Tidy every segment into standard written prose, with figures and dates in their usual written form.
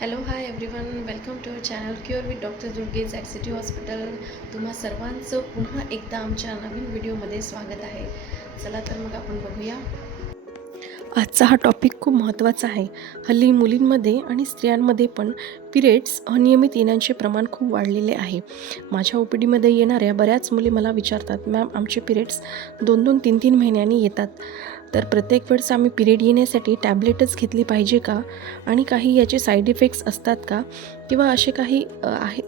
Hello hi everyone, welcome to our channel cure with doctor Durgesh at city hospital. तुम्हा सर्वांचं पुन्हा एकदा आमच्या नवीन व्हिडिओमध्ये स्वागत आहे. चला तर मग आपण बघूया. आजचा हा टॉपिक खूप महत्त्वाचा आहे. हल्ली मुलींमध्ये आणि स्त्रियांमध्ये पण पिरियड्स अनियमित येण्याचे प्रमाण खूप वाढलेले आहे. माझ्या OPDमध्ये येणाऱ्या बऱ्याच मुली मला विचारतात, मॅम आमचे पिरियड्स 2-2, 3-3 महिन्यांनी येतात, तर प्रत्येक वेळेस आम्ही पिरियड येण्यासाठी टॅबलेटच घेतली पाहिजे का, आणि काही याचे साईड इफेक्ट्स असतात का, किंवा असे काही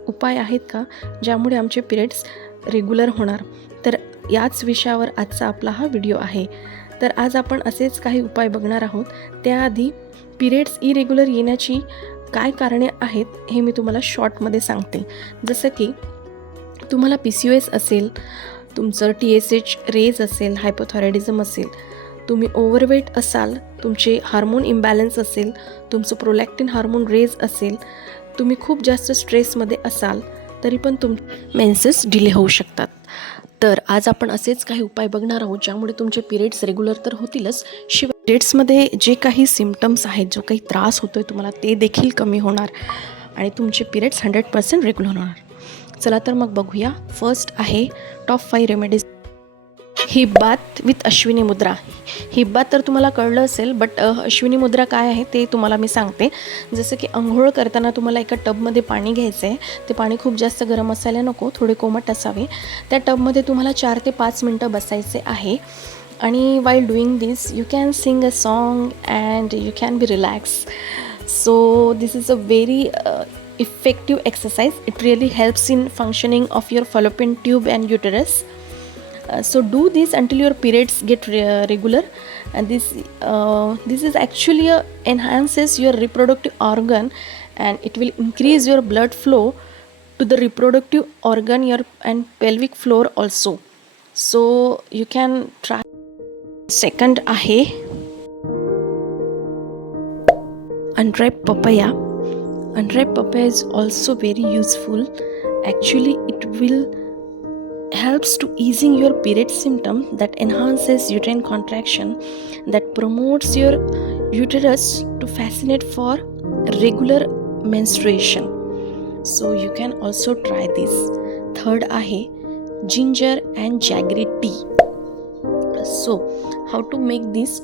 उपाय आहेत का ज्यामुळे आमचे पिरियड्स रेग्युलर होणार. तर याच विषयावर आजचा आपला हा व्हिडिओ आहे. तर आज आपण असेच काही उपाय बघणार आहोत. त्याआधी पिरियड्स इरेग्युलर येण्याची काय कारणे आहेत हे मी तुम्हाला शॉर्टमध्ये सांगते. जसं की तुम्हाला PCOS असेल, तुमचं TSH रेज असेल, हायपोथायरॉइडिझम असेल, तुम्ही ओव्हरवेट असाल, तुमचे हार्मोन इम्बॅलन्स असेल, तुमचं प्रोलॅक्टिन हार्मोन रेज असेल, तुम्ही खूप जास्त स्ट्रेसमध्ये असाल, तरी पण मेन्सेस डिले होऊ शकतात. तर आज आपण असेच काही उपाय बघणार आहोत ज्यामुळे तुमचे पिरियड्स रेग्युलर तर होतीलच, शिवाय पिरियड्समध्ये जे काही सिम्पटम्स आहेत, जो काही त्रास होतो आहे तुम्हाला, ते देखील कमी होणार आणि तुमचे पिरियड्स 100% रेग्युलर होणार. चला तर मग बघूया. फर्स्ट आहे top 5 remedies. Hip bath with Ashwini mudra. Hip bath तर तुम्हाला कळलं असेल, बट अश्विनी मुद्रा काय आहे ते तुम्हाला मी सांगते. जसं की अंघोळ करताना तुम्हाला एका टबमध्ये पाणी घ्यायचं आहे. ते पाणी खूप जास्त गरम असायला नको, थोडे कोमट असावे. त्या टबमध्ये तुम्हाला 4 ते 5 मिनटं बसायचे आहे. आणि while doing this you can sing a song and you can be relax. So this is a very effective exercise. It really helps in functioning of your fallopian tube and uterus. So do this until your periods get regular, and this is actually enhances your reproductive organ, and it will increase your blood flow to the reproductive organ your and pelvic floor also. So you can try. Second आहे unripe papaya. Unripe papaya is also very useful. Actually it will helps to easing your period symptom, that enhances uterine contraction, that promotes your uterus to fascinate for regular menstruation. So you can also try this. Third आहे ginger and jaggery tea. So how to make this?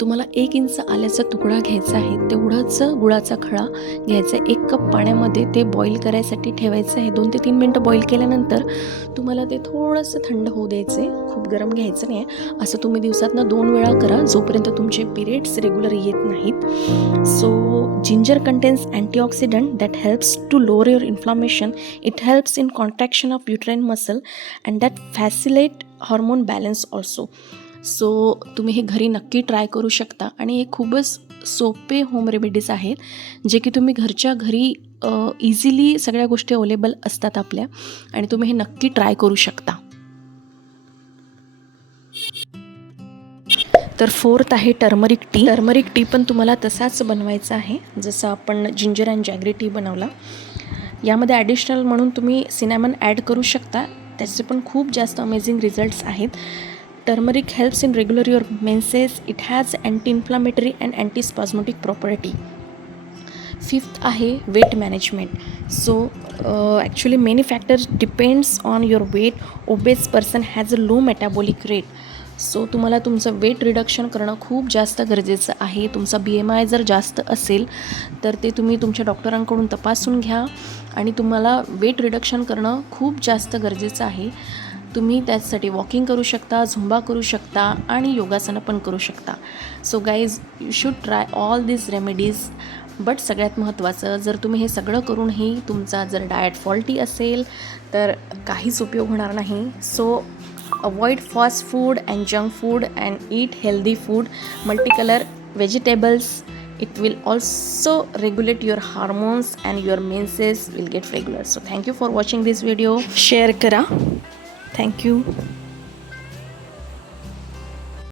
तुम्हाला 1 inch आल्याचा तुकडा घ्यायचा आहे, तेवढाच गुळाचा खडा घ्यायचा आहे. 1 कप पाण्यामध्ये ते बॉईल करायसाठी ठेवायचं आहे. 2 ते 3 मिनटं बॉईल केल्यानंतर तुम्हाला ते थोडंसं थंड होऊ द्यायचं आहे, खूप गरम घ्यायचं नाही आहे. असं तुम्ही दिवसातनं 2 वेळा करा, जोपर्यंत तुमचे पिरियड्स रेग्युलर येत नाहीत. So ginger contains antioxidant that helps to lower your inflammation. It helps in contraction of uterine muscle and that facilitate hormone balance also. So तुम्ही हे घरी नक्की ट्राय करू शकता, आणि हे खूपच सोपे होम रेमेडीज आहेत, जे की तुम्ही घरच्या घरी इझिली सगळ्या गोष्टी अवेलेबल असतात आपल्या, आणि तुम्ही हे नक्की ट्राय करू शकता. तर फोर्थ आहे टर्मरिक टी. टर्मरिक टी पण तुम्हाला तसाच बनवायचा आहे जसं आपण जिंजर अँड जॅगरी टी बनवला. यामध्ये ॲडिशनल म्हणून तुम्ही सिनॅमन ॲड करू शकता, त्याचे पण खूप जास्त अमेझिंग रिझल्ट्स आहेत. Turmeric helps in regular your menses. It has anti-inflammatory and anti-spasmodic property. Fifth आहे weight management. So actually many factors depends on your weight. Obese person has a low metabolic rate. So तुम्हाला तुमचं weight reduction करणं खूप जास्त गरजेचं आहे. तुमचा BMI जर जास्त असेल तर ते तुम्ही तुमच्या डॉक्टरांकडून तपासून घ्या, आणि तुम्हाला वेट रिडक्शन करणं खूप जास्त गरजेचं आहे. तुम्ही त्यासाठी वॉकिंग करू शकता, झुंबा करू शकता, आणि योगासनं पण करू शकता. So guys, you should try all this remedies. But सगळ्यात महत्त्वाचं, जर तुम्ही हे सगळं करूनही तुमचा जर डाएट फॉल्टी असेल तर काहीच उपयोग होणार नाही. So avoid fast food and junk food and eat healthy food, multicolour vegetables. It will also regulate your hormones and your menses will get regular. So thank you for watching this video. Share kara. Thank you.